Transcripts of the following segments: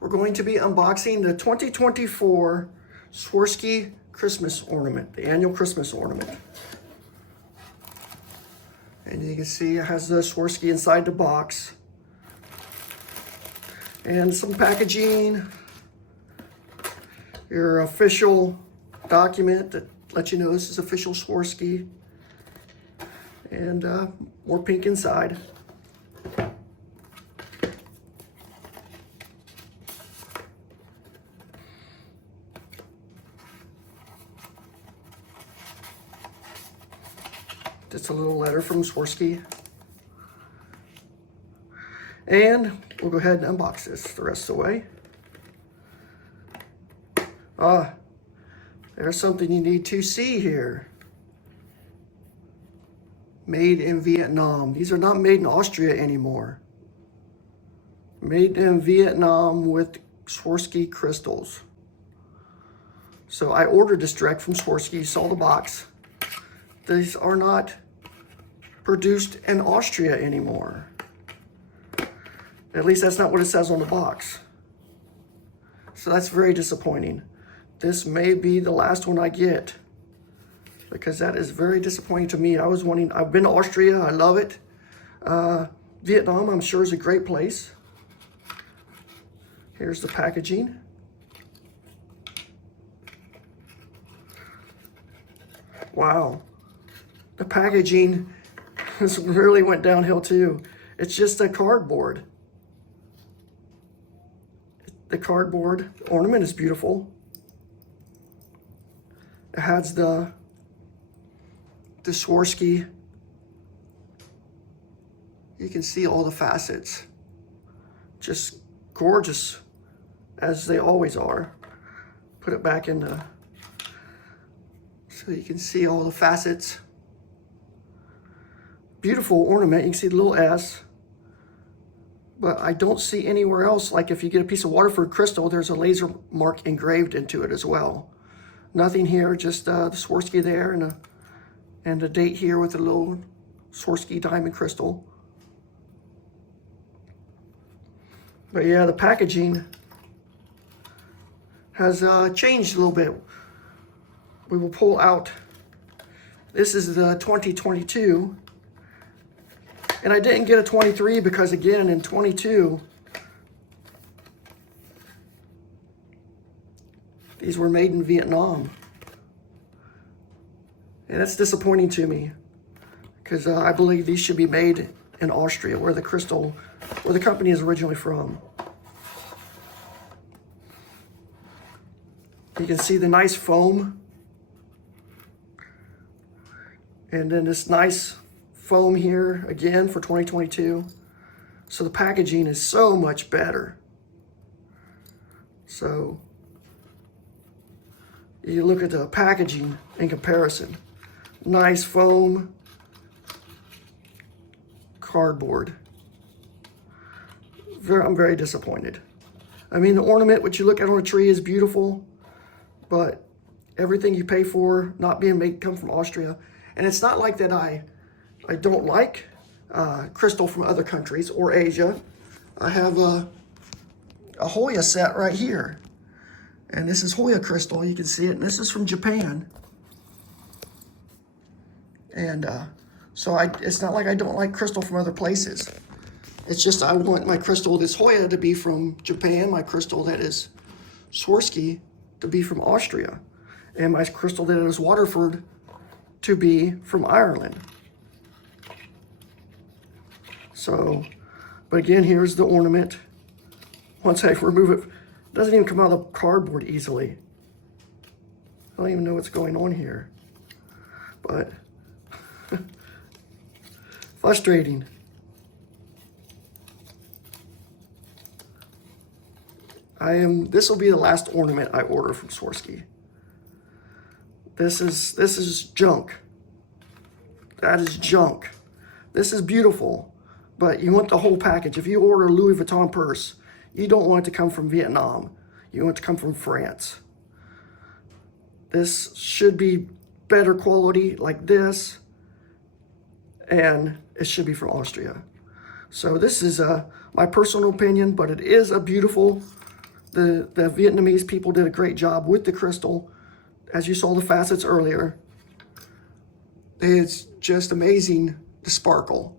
We're going to be unboxing the 2024 Swarovski Christmas ornament, the annual Christmas ornament. And you can see it has the Swarovski inside the box. And some packaging. Your official document that lets you know this is official Swarovski. And more pink inside. Just a little letter from Swarovski. And we'll go ahead and unbox this the rest of the way. There's something you need to see here. Made in Vietnam. These are not made in Austria anymore. Made in Vietnam with Swarovski crystals. So I ordered this direct from Swarovski. You saw the box. These are not produced in Austria anymore. At least that's not what it says on the box. So that's very disappointing. This may be the last one I get, because that is very disappointing to me. I've been to Austria, I love it. Vietnam, I'm sure, is a great place. Here's the packaging. Wow. The packaging really went downhill too. It's just a cardboard. The cardboard ornament is beautiful. It has the Swarovski. You can see all the facets. Just gorgeous, as they always are. Put it back in the, so you can see all the facets. Beautiful ornament. You can see the little S. But I don't see anywhere else, like if you get a piece of Waterford crystal, there's a laser mark engraved into it as well. Nothing here, just the Swarovski there and a date here with a little Swarovski diamond crystal. But yeah, the packaging has changed a little bit. We will pull out, this is the 2022. And I didn't get a 23 because, again, in 22, these were made in Vietnam. And that's disappointing to me, because I believe these should be made in Austria, where the company is originally from. You can see the nice foam. And then this nice foam here again for 2022. So the packaging is so much better. So you look at the packaging in comparison. Nice foam, cardboard. I'm very disappointed. I mean, the ornament, what you look at on a tree, is beautiful, but everything you pay for not being made come from Austria. And it's not like that I don't like crystal from other countries or Asia. I have a Hoya set right here. And this is Hoya crystal, you can see it, and this is from Japan. And so it's not like I don't like crystal from other places. It's just I want my crystal, this Hoya, to be from Japan, my crystal that is Swarovski to be from Austria, and my crystal that is Waterford to be from Ireland. So, but again, here's the ornament. Once I remove it, it doesn't even come out of the cardboard easily. I don't even know what's going on here. But, frustrating. This will be the last ornament I order from Swarovski. This is junk. That is junk. This is beautiful, but you want the whole package. If you order a Louis Vuitton purse, you don't want it to come from Vietnam. You want it to come from France. This should be better quality like this, and it should be from Austria. So this is my personal opinion, but it is a beautiful The Vietnamese people did a great job with the crystal. As you saw the facets earlier, it's just amazing, the sparkle.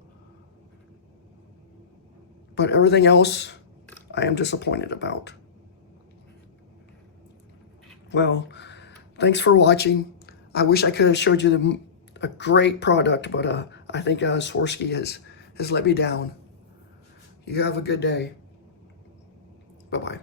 But everything else, I am disappointed about. Well, thanks for watching. I wish I could have showed you a great product, but I think Swarovski has let me down. You have a good day. Bye-bye.